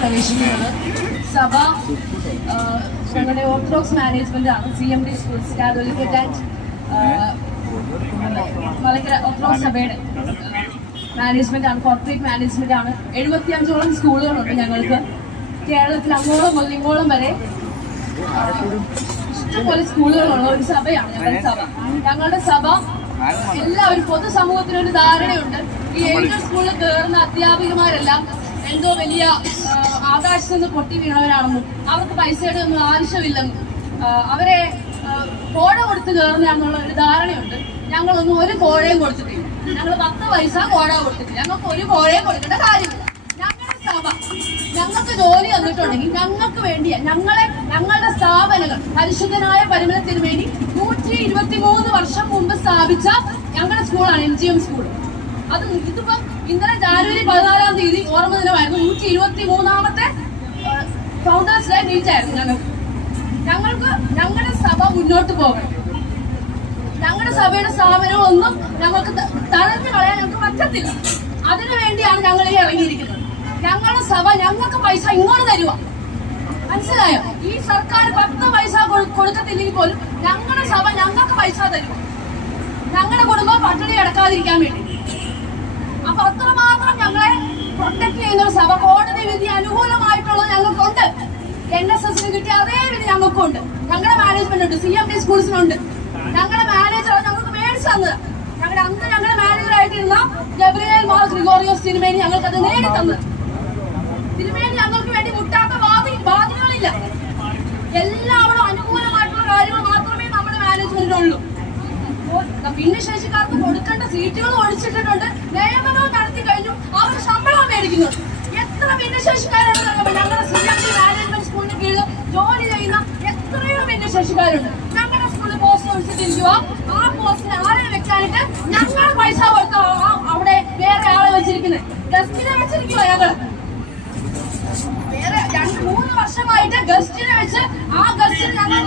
പ്രവേശിക്കുന്നത്. സഭ ഞങ്ങളുടെ ഓർത്തഡോക്സ് മാനേജ്മെന്റ് ആണ്. CMD schools Catholicate and Malakkara orthodox സഭയുടെ മാനേജ്മെന്റ് ആണ്, കോർപ്പറേറ്റ് മാനേജ്മെന്റ് ആണ്. 75ഓളം സ്കൂളുകളുണ്ട് ഞങ്ങൾക്ക്. കേരളത്തിൽ അങ്ങോളം മുതൽ ഇങ്ങോളം വരെ ഇഷ്ടംപോലെ സ്കൂളുകളുള്ള ഒരു സഭയാണ് ഞങ്ങളുടെ സഭ. ഞങ്ങളുടെ സഭ എല്ലാവരും പൊതുസമൂഹത്തിനൊരു ധാരണയുണ്ട്, ഈ എയ്ഡഡ് സ്കൂളിൽ കയറുന്ന അധ്യാപികമാരെല്ലാം എന്തോ വലിയ ആകാശത്ത് നിന്ന് പൊട്ടി വീണവരാണെന്നും അവർക്ക് പൈസയുടെ ഒന്നും ആവശ്യമില്ലെന്നും അവരെ കോഴ കൊടുത്ത് കയറുന്നതാണെന്നുള്ള ഒരു ധാരണയുണ്ട്. ഞങ്ങളൊന്നും ഒരു കോഴയും കൊടുത്തിട്ടില്ല. ഞങ്ങൾ 10 പൈസ കോഴ കൊടുത്തിട്ടില്ല. ഞങ്ങൾക്ക് ഒരു കോഴയും കൊടുക്കേണ്ട കാര്യമില്ല. ഞങ്ങളുടെ സഭ ഞങ്ങൾക്ക് ജോലി തന്നിട്ടുണ്ടെങ്കിൽ ഞങ്ങൾക്ക് വേണ്ടിയ ഞങ്ങളുടെ സ്ഥാപനങ്ങൾ പരിശുദ്ധനായ പരിമളത്തിന് വേണ്ടി 123 വർഷം മുമ്പ് സ്ഥാപിച്ച ഞങ്ങളുടെ സ്കൂളാണ് MGM സ്കൂൾ. അത് ഇതിപ്പം ഇന്നലെ ജാനുവരി 14-ാം തീയതി ഓർമ്മ ദിനമായിരുന്നു. 123ാമത്തെ ഫൗണ്ടേഴ്സ് ഡേ നീച്ചായിരുന്നു. ഞങ്ങളുടെ സഭ മുന്നോട്ട് പോകണം. ഞങ്ങളുടെ സഭയുടെ സ്ഥാപനവും ഒന്നും ഞങ്ങൾക്ക് തടഞ്ഞു കളയാൻ ഞങ്ങൾക്ക് പറ്റത്തില്ല. അതിനുവേണ്ടിയാണ് ഞങ്ങൾ ഈ ഇറങ്ങിയിരിക്കുന്നത്. ഞങ്ങളുടെ സഭ ഞങ്ങൾക്ക് പൈസ ഇങ്ങോട്ട് തരുക, മനസ്സിലായോ? ഈ സർക്കാർ 10 പൈസ കൊടുക്കത്തില്ലെങ്കിൽ പോലും ഞങ്ങളുടെ സഭ ഞങ്ങൾക്ക് പൈസ തരുക, ഞങ്ങളുടെ കുടുംബം പട്ടിണി കിടക്കാതിരിക്കാൻ വേണ്ടി. അപ്പൊ അത്രമാത്രം ഞങ്ങളെ പ്രൊട്ടക്ട് ചെയ്യുന്ന ഒരു സഭ. കോടതി വിധി അനുകൂലമായിട്ടുള്ളത് ഞങ്ങൾക്കുണ്ട്. NSSന് കിട്ടിയ അതേ വിധി ഞങ്ങൾക്കുണ്ട്. ഞങ്ങളുടെ മാനേജ്മെന്റ് ഉണ്ട്, CMD സ്കൂൾസിനുണ്ട്. ഞങ്ങളുടെ മാനേജർ ഞങ്ങൾക്ക് മേടിച്ചു തന്നത്. ഞങ്ങളുടെ മാനേജറായിട്ടിരുന്ന ഗബ്രിയേൽ മാർ ഗ്രിഗോറിയോസ് തിരുമേനി ഞങ്ങൾക്കത് നേടിത്തന്നത്. തിരുമേനി ഞങ്ങൾക്ക് വേണ്ടി മുട്ടാത്ത ബാധ്യതകളില്ല. എല്ലാവരും അനുകൂലമായിട്ടുള്ള കാര്യങ്ങൾ മാത്രമേ നമ്മുടെ മാനേജ്മെന്റിനുള്ളൂ. ഭിന്നശേഷിക്കാർക്ക് കൊടുക്കേണ്ട സീറ്റുകൾ ഒഴിച്ചിട്ടുണ്ട്. നിയമനവും നടത്തി കഴിഞ്ഞു. അവർ ശമ്പളം മേടിക്കുന്നുണ്ട്. എത്ര ഭിന്നശേഷിക്കാരാണ് ഞങ്ങളുടെ CMD മാനേജ്മെന്റ് സ്കൂളിന് കീഴിൽ ജോലി ചെയ്യുന്ന എത്രയോ ഭിന്നശേഷിക്കാരുണ്ട്. ഞങ്ങളുടെ സ്കൂളിൽ പോസ്റ്റ് ഒഴിച്ചിട്ടിരിക്കുക. ആ പോസ്റ്റിന് ആളെ വെക്കാനായിട്ട് ഞങ്ങൾ പൈസ കൊടുത്ത അവിടെ വേറെ ആളെ വെച്ചിരിക്കുന്നത്. ഗസ്റ്റിനെ വെച്ചിരിക്കുക. ഞങ്ങൾ വേറെ 2-3 വർഷമായിട്ട് ഗസ്റ്റിനെ വെച്ച് ആ ഗസ്റ്റിന് ഞങ്ങൾ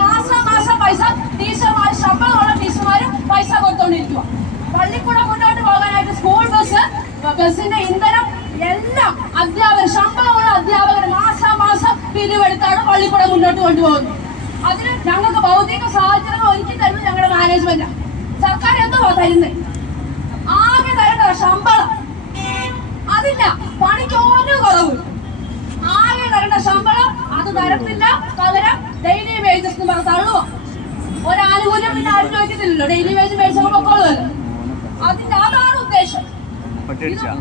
മാസം പൈസ ടീച്ചർമാർ, ശമ്പളമുള്ള ടീച്ചർമാരും പൈസ കൊടുത്തോണ്ടിരിക്കുക. പള്ളിക്കൂടം മുന്നോട്ട് പോകാനായിട്ട് സ്കൂൾ ബസിന്റെ ഇന്ധനം എല്ലാം അധ്യാപകർ, ശമ്പളമുള്ള അധ്യാപകർ മാസം പിരിവെടുത്താണ് പള്ളിക്കൂടം മുന്നോട്ട് കൊണ്ടുപോകുന്നത്. അതിന് ഞങ്ങൾക്ക് ഭൗതിക സാഹചര്യങ്ങൾ ഒരുക്കി തരുന്നത് ഞങ്ങളുടെ മാനേജ്മെന്റ്. സർക്കാർ എന്തുവാ തരുന്നത്? ആകെ തരേണ്ട ശമ്പളം അതില്ല. പണിക്ക് ഓരോ കുറവ്. ആകെ തരേണ്ട ശമ്പളം അത് തരത്തില്ല. പകരം ഡെയിലി വേജസ് എന്ന് പറഞ്ഞ് തള്ളുക. ഒരാനുകൂല്യം പിന്നെ ആരും ചോദിക്കത്തില്ലല്ലോ. Daily wage മേടിച്ചപ്പോൾ പൊക്കോളുമല്ലോ. അതാണ് ഉദ്ദേശം.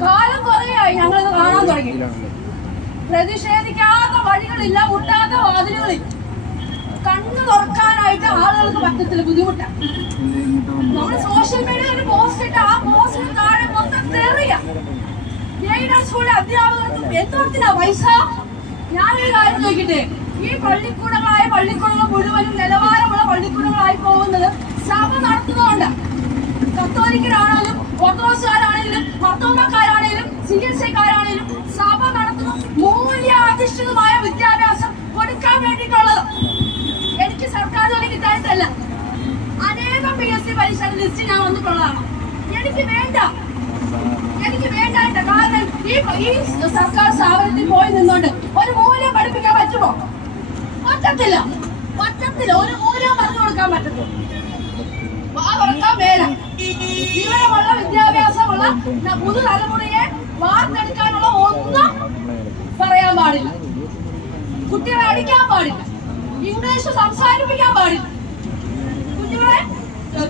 കാലം കുറേയായി ഞങ്ങളിത് കാണാൻ തുടങ്ങി. പ്രതിഷേധിക്കാത്ത വഴികളില്ല, മുട്ടാത്ത വാതിലുകളില്ല. കണ്ണു തുറക്കാനായിട്ട് ആളുകൾക്ക് പറ്റത്തില്ല, ബുദ്ധിമുട്ടാണ്. നമ്മൾ സോഷ്യൽ മീഡിയയിൽ ഒരു പോസ്റ്റ് ഇട്ട് ആ പോസ്റ്റിന് താഴെ മൊത്തം തെറിയ. എയ്ഡഡ് സ്കൂളിലെ അധ്യാപകർക്ക് എന്തോത്തിനാ പൈസ? ഞാനൊരു കാര്യം ചോദിക്കട്ടെ, ഈ പള്ളിക്കൂടങ്ങൾ മുഴുവനും നിലവാരമുള്ള പള്ളിക്കൂടങ്ങളായി പോകുന്നത് സഭ നടത്തുന്നതുകൊണ്ട്. കത്തോലിക്കരാണെങ്കിലും ഓർത്തഡോക്സുകാരാണെങ്കിലും മർത്തോമക്കാരാണെങ്കിലും CSIക്കാരാണെങ്കിലും സഭ നടത്തുന്ന മൂല്യാധിഷ്ഠിതമായ വിദ്യാഭ്യാസം കൊടുക്കാൻ വേണ്ടിയിട്ടുള്ളത്. എനിക്ക് സർക്കാർ ജോലി കിട്ടാനിട്ടല്ല. അനേകം PSC പരീക്ഷയുടെ ലിസ്റ്റ് ഞാൻ വന്നിട്ടുള്ളതാണ്. എനിക്ക് വേണ്ടായിട്ട്. കാരണം ഈ സർക്കാർ സ്ഥാപനത്തിൽ പോയി നിന്നുകൊണ്ട് ഒരു മൂല്യം പഠിപ്പിക്കാൻ പറ്റുമോ? പറ്റത്തില്ല. ഒരു മൂല്യം പറഞ്ഞു കൊടുക്കാൻ പറ്റത്തില്ല. തുറക്കാൻ മേല. വിവരമുള്ള വിദ്യാഭ്യാസമുള്ള പുതുതലമുറയെ വാർത്തെടുക്കാനുള്ള ഒന്നും പറയാൻ പാടില്ല. കുട്ടികളെ അടിക്കാൻ പാടില്ല. ഇംഗ്ലീഷ് സംസാരിപ്പിക്കാൻ പാടില്ല. കുട്ടികളെ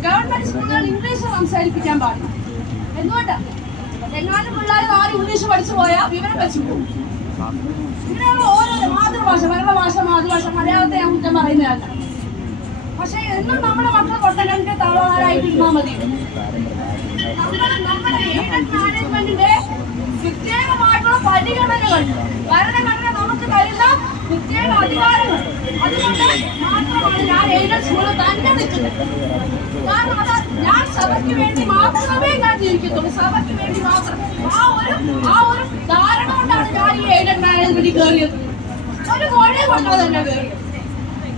ഗവൺമെന്റ് സ്കൂളുകൾ ഇംഗ്ലീഷ് സംസാരിപ്പിക്കാൻ പാടില്ല. എന്തുകൊണ്ടാ? എങ്ങാനും പിള്ളേർ 4 ഇംഗ്ലീഷ് പഠിച്ചു പോയാൽ വിവരം വെച്ചു പോകും. ഇങ്ങനെയുള്ള ഓരോ മാതൃഭാഷ മലയാളത്തെ ഞാൻ കുറ്റം പറയുന്നതല്ല. പക്ഷെ എന്നും നമ്മുടെ മക്കൾ കൊട്ടകണ്ടിട്ട് തളവാനായിട്ട് ഇരുന്നാൽ മതി. നമ്മുടെ എയ്ഡഡ് മാനേജ്മെന്റിന്റെ പ്രത്യേകമായിട്ടുള്ള പരിഗണനകൾ, ഭരണഘടന നമുക്ക് തരുന്ന പ്രത്യേക അധികാരങ്ങൾ. അതുകൊണ്ട് മാത്രമാണ് ഞാൻ എയ്ഡഡ് സ്കൂളിൽ തന്നെ നിൽക്കുന്നത്. കാരണം ഞാൻ സഭയ്ക്ക് വേണ്ടി മാത്രമേ ഞാൻ ജീവിക്കത്തുള്ളൂ. സഭയ്ക്ക് വേണ്ടി മാത്രം. ആ ഒരു ധാരണ കൊണ്ടാണ് ഞാൻ ഈ എയ്ഡഡ് മാനേജ്മെന്റിൽ കയറിയത്. ഒരു കോഴയെ കൊണ്ടോ തന്നെ കയറിയത്.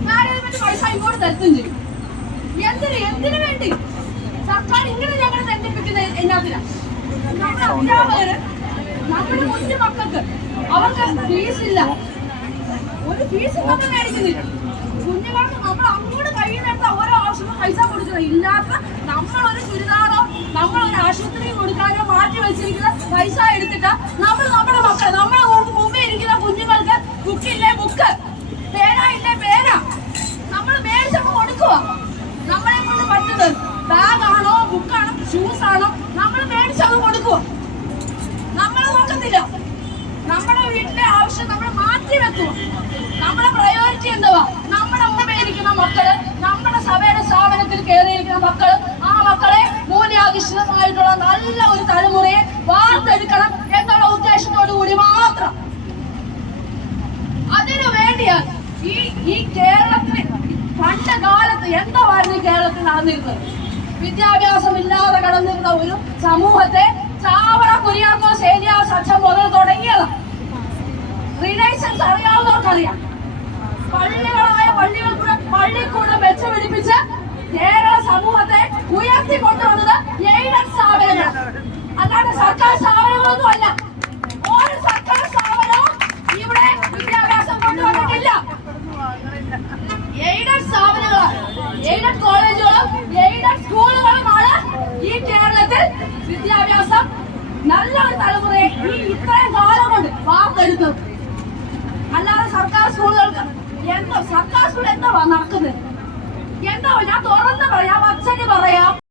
മാനേജ്മെന്റ് പൈസ ഇങ്ങോട്ട് തരത്തും ചെയ്യും. എന്തിനു വേണ്ടി? സർക്കാർ ഇങ്ങനെ ഞങ്ങളെ തെറ്റിപ്പിക്കുന്നത് എന്നാത്തിനാ? നമ്മുടെ അധ്യാപകര് നമ്മുടെ കുഞ്ഞു മക്കൾക്ക് അവർക്ക് ഫീസില്ല, ഒരു ഫീസ് നമ്മൾ മേടിക്കുന്നില്ല. കുഞ്ഞുങ്ങൾക്ക് നമ്മൾ അങ്ങോട്ട് കഴിയുന്നിടത്ത ഓരോ ആവശ്യവും പൈസ കൊടുക്കുന്നത് ഇല്ലാത്ത നമ്മളൊരു ചുരിദാറോ നമ്മളൊരു ആശുപത്രി കൊടുക്കാനോ മാറ്റി വെച്ചിരിക്കുന്ന പൈസ എടുത്തിട്ട് നമ്മൾ നമ്മുടെ മക്കൾ നമ്മളെ മുമ്പേ ഇരിക്കുന്ന കുഞ്ഞുങ്ങൾക്ക് ബുക്കില്ലേ ബുക്ക്, പേന ഇല്ലേ പേന നമ്മൾ മേടിച്ചപ്പോ കൊടുക്കുക. നമ്മളെ കൊണ്ട് പറ്റുന്നത് ബാഗാണോ ബുക്കാണോ ഷൂസ് ആണോ നമ്മൾ മേടിച്ചത് കൊടുക്കുക. നമ്മളെ നോക്കത്തില്ല, നമ്മുടെ വീട്ടിലെ ആവശ്യം നമ്മൾ മാറ്റി വെക്കുക. നമ്മുടെ പ്രയോറിറ്റി എന്തുവാ? നമ്മുടെ മുമ്പേ ഇരിക്കുന്ന മക്കള്, നമ്മുടെ സഭയുടെ സ്ഥാപനത്തിൽ കയറിയിരിക്കുന്ന മക്കള്, ആ മക്കളെ മൂല്യാധിഷ്ഠിതമായിട്ടുള്ള നല്ല ഒരു തലമുറയെ വാർത്തെടുക്കണം എന്നുള്ള ഉദ്ദേശത്തോടു കൂടി മാത്രം. അതിനു വേണ്ടിയാണ് ഈ കേരളത്തിൽ പണ്ട് കാലത്ത് എന്തായിരുന്നു കേരളത്തിൽ നടന്നിരുന്നത്? വിദ്യാഭ്യാസമില്ലാതെ കടന്നിരുന്ന ഒരു സമൂഹത്തെ ചാവറ കുര്യാക്കോസ് ഏലിയാസ് അച്ഛൻ മുതൽ തുടങ്ങിയത്. റിനൈസൻസ് അറിയാവുന്നവർക്കറിയാം. പള്ളികളായ പള്ളിക്കൂടം വെച്ച് പിടിപ്പിച്ച് കേരള സമൂഹത്തെ ഉയർത്തിക്കൊണ്ടുവന്നത് എയ്ഡഡ് സ്ഥാപനങ്ങൾ, അല്ലാതെ സർക്കാർ സ്ഥാപനങ്ങളൊന്നും അല്ല. ഒരു സർക്കാർ സ്ഥാപനവും ഇവിടെ വിദ്യാഭ്യാസം കൊണ്ടുവന്നിട്ടില്ല. എയ്ഡഡ് സ്ഥാപനങ്ങൾ, എയ്ഡഡ് കോളേജുകളും എയ്ഡഡ് സ്കൂളുകളുമാണ് ഈ കേരളത്തിൽ വിദ്യാഭ്യാസം നല്ല